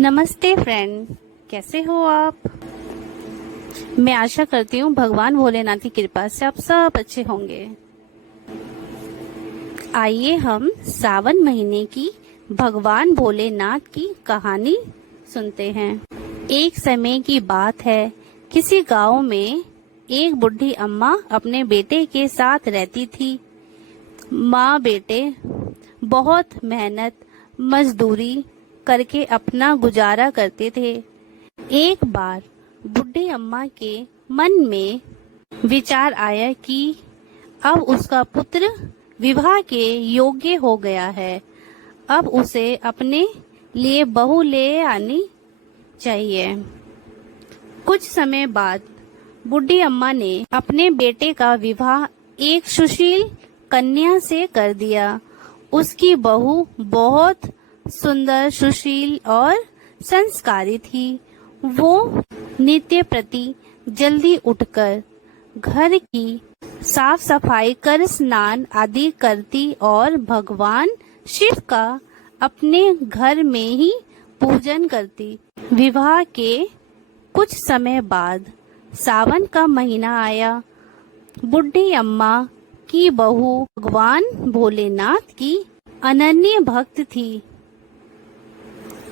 नमस्ते फ्रेंड, कैसे हो आप। मैं आशा करती हूँ भगवान भोलेनाथ की कृपा से आप सब अच्छे होंगे। आइए हम सावन महीने की भगवान भोलेनाथ की कहानी सुनते हैं। एक समय की बात है, किसी गांव में एक बुढ़ी अम्मा अपने बेटे के साथ रहती थी। माँ बेटे बहुत मेहनत मजदूरी करके अपना गुजारा करते थे। एक बार बुढ़ी अम्मा के मन में विचार आया कि अब उसका पुत्र विवाह के योग्य हो गया है, अब उसे अपने लिए बहू ले आनी चाहिए। कुछ समय बाद बुढ़ी अम्मा ने अपने बेटे का विवाह एक सुशील कन्या से कर दिया। उसकी बहू बहुत सुंदर, सुशील और संस्कारी थी। वो नित्य प्रति जल्दी उठकर घर की साफ सफाई कर स्नान आदि करती और भगवान शिव का अपने घर में ही पूजन करती। विवाह के कुछ समय बाद सावन का महीना आया। बुढ़ी अम्मा की बहू भगवान भोलेनाथ की अनन्य भक्त थी।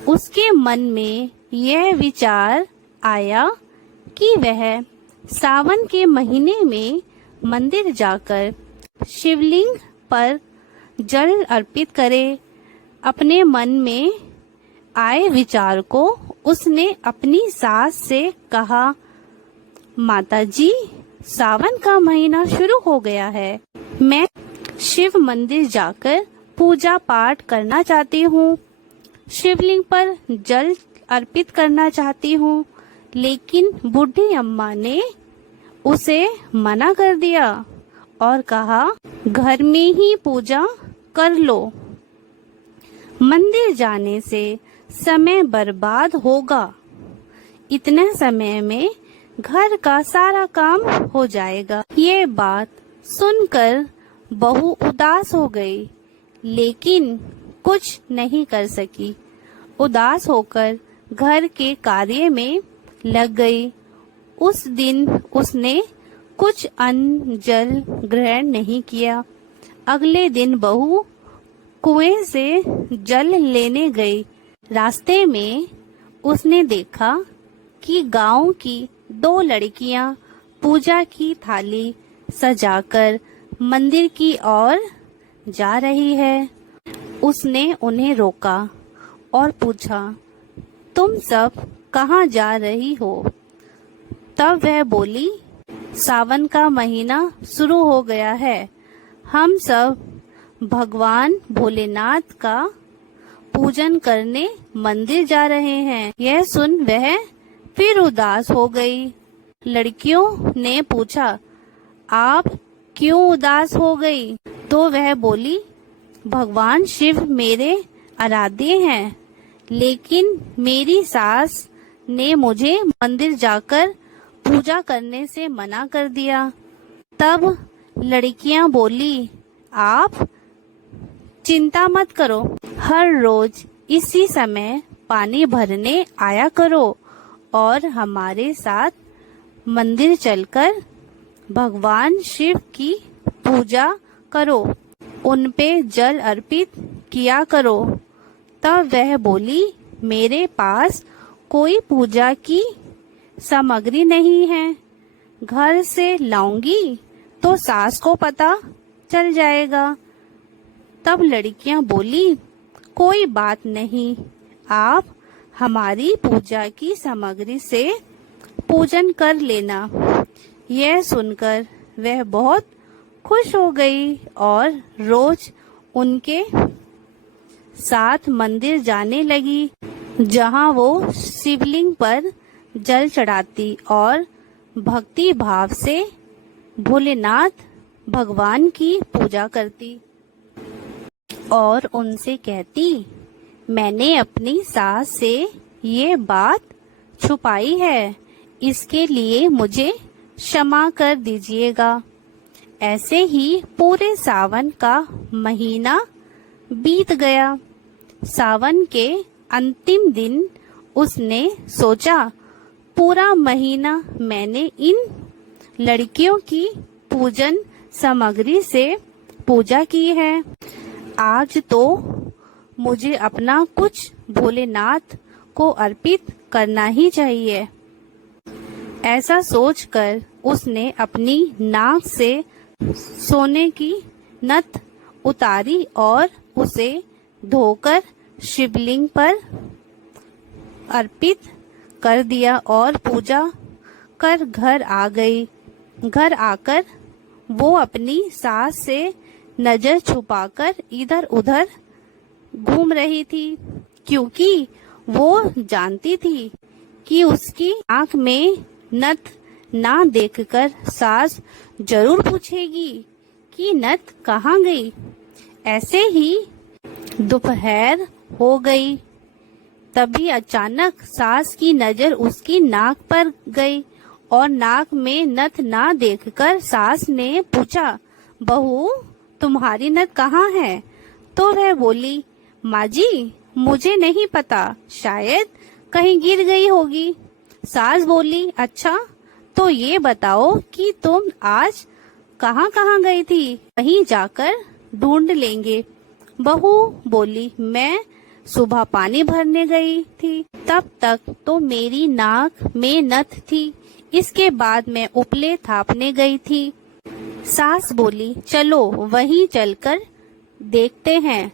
उसके मन में यह विचार आया कि वह सावन के महीने में मंदिर जाकर शिवलिंग पर जल अर्पित करे। अपने मन में आए विचार को उसने अपनी सास से कहा, माताजी, सावन का महीना शुरू हो गया है। मैं शिव मंदिर जाकर पूजा पाठ करना चाहती हूँ, शिवलिंग पर जल अर्पित करना चाहती हूँ। लेकिन बूढ़ी अम्मा ने उसे मना कर दिया और कहा, घर में ही पूजा कर लो, मंदिर जाने से समय बर्बाद होगा। इतने समय में घर का सारा काम हो जाएगा। ये बात सुनकर बहू उदास हो गई, लेकिन कुछ नहीं कर सकी। उदास होकर घर के कार्य में लग गई। उस दिन उसने कुछ अन्न जल ग्रहण नहीं किया। अगले दिन बहू कुएं से जल लेने गई। रास्ते में उसने देखा कि गांव की 2 लड़कियां पूजा की थाली सजाकर मंदिर की ओर जा रही है। उसने उन्हें रोका और पूछा, तुम सब कहाँ जा रही हो। तब वह बोली, सावन का महीना शुरू हो गया है, हम सब भगवान भोलेनाथ का पूजन करने मंदिर जा रहे हैं। यह सुन वह फिर उदास हो गई। लड़कियों ने पूछा, आप क्यों उदास हो गई। तो वह बोली, भगवान शिव मेरे आराध्य हैं, लेकिन मेरी सास ने मुझे मंदिर जाकर पूजा करने से मना कर दिया। तब लड़कियां बोली, आप चिंता मत करो, हर रोज इसी समय पानी भरने आया करो और हमारे साथ मंदिर चलकर भगवान शिव की पूजा करो, उनपे जल अर्पित किया करो। तब वह बोली, मेरे पास कोई पूजा की सामग्री नहीं है, घर से लाऊंगी तो सास को पता चल जाएगा। तब लड़कियां बोली, कोई बात नहीं, आप हमारी पूजा की सामग्री से पूजन कर लेना। यह सुनकर वह बहुत खुश हो गई और रोज उनके साथ मंदिर जाने लगी, जहां वो शिवलिंग पर जल चढ़ाती और भक्ति भाव से भोलेनाथ भगवान की पूजा करती और उनसे कहती, मैंने अपनी सास से ये बात छुपाई है, इसके लिए मुझे क्षमा कर दीजिएगा। ऐसे ही पूरे सावन का महीना बीत गया। सावन के अंतिम दिन उसने सोचा, पूरा महीना मैंने इन लड़कियों की पूजन सामग्री से पूजा की है, आज तो मुझे अपना कुछ भोलेनाथ को अर्पित करना ही चाहिए। ऐसा सोचकर उसने अपनी नाक से सोने की नथ उतारी और उसे धोकर शिवलिंग पर अर्पित कर दिया और पूजा कर घर आ गई। घर आकर वो अपनी सास से नजर छुपाकर इधर उधर घूम रही थी, क्योंकि वो जानती थी कि उसकी आंख में नथ ना देखकर सास जरूर पूछेगी कि नथ कहाँ गई। ऐसे ही दोपहर हो गई, तभी अचानक सास की नजर उसकी नाक पर गई और नाक में नथ ना देखकर सास ने पूछा, बहू तुम्हारी नथ कहाँ है? तो वह बोली, माँ जी मुझे नहीं पता, शायद कहीं गिर गई होगी। सास बोली, अच्छा तो ये बताओ कि तुम आज कहाँ कहाँ गई थी, कहीं जाकर ढूंढ लेंगे। बहू बोली, मैं सुबह पानी भरने गई थी, तब तक तो मेरी नाक में नथ थी, इसके बाद मैं उपले थापने गई थी। सास बोली, चलो वहीं चलकर देखते हैं।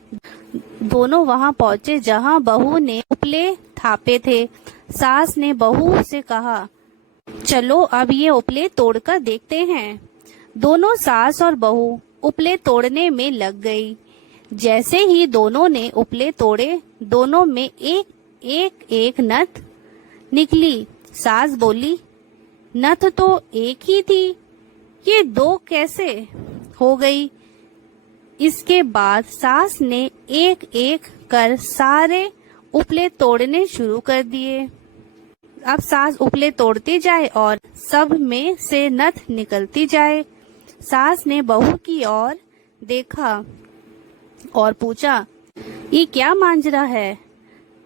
दोनों वहां पहुंचे जहां बहू ने उपले थापे थे। सास ने बहू से कहा, चलो अब ये उपले तोड़कर देखते हैं। दोनों सास और बहू उपले तोड़ने में लग गई। जैसे ही दोनों ने उपले तोड़े, दोनों में एक नथ निकली। सास बोली, नथ तो एक ही थी, ये दो कैसे हो गई? इसके बाद सास ने एक एक कर सारे उपले तोड़ने शुरू कर दिए। अब सास उपले तोड़ती जाए और सब में से नथ निकलती जाए। सास ने बहू की ओर देखा और पूछा, ये क्या मांजरा है?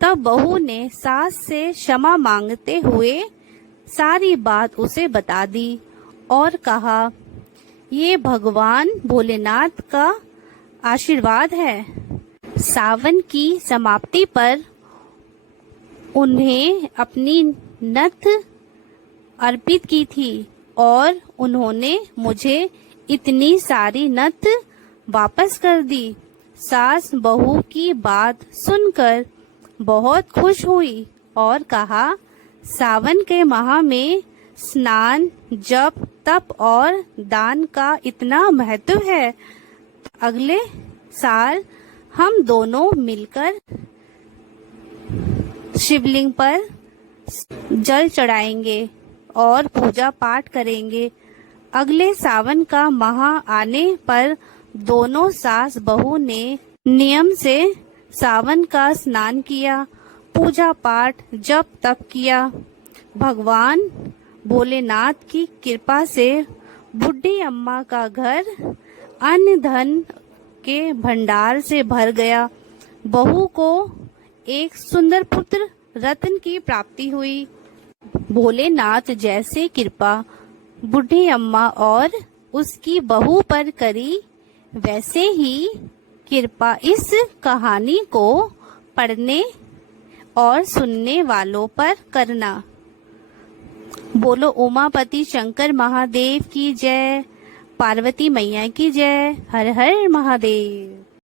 तब बहू ने सास से क्षमा मांगते हुए सारी बात उसे बता दी और कहा, ये भगवान भोलेनाथ का आशीर्वाद है। सावन की समाप्ति पर उन्हें अपनी नथ अर्पित की थी और उन्होंने मुझे इतनी सारी नथ वापस कर दी। सास बहू की बात सुनकर बहुत खुश हुई और कहा, सावन के माह में स्नान, जप, तप और दान का इतना महत्व है। अगले साल हम दोनों मिलकर शिवलिंग पर जल चढ़ाएंगे और पूजा पाठ करेंगे। अगले सावन का माह आने पर दोनों सास बहू ने नियम से सावन का स्नान किया, पूजा पाठ, जप तप किया। भगवान भोलेनाथ की कृपा से बुढ़ी अम्मा का घर अन्न धन के भंडार से भर गया। बहू को एक सुंदर पुत्र रत्न की प्राप्ति हुई। भोलेनाथ जैसे कृपा बुढ़ी अम्मा और उसकी बहू पर करी, वैसे ही कृपा इस कहानी को पढ़ने और सुनने वालों पर करना। बोलो उमापति शंकर महादेव की जय, पार्वती मैया की जय। हर हर महादेव।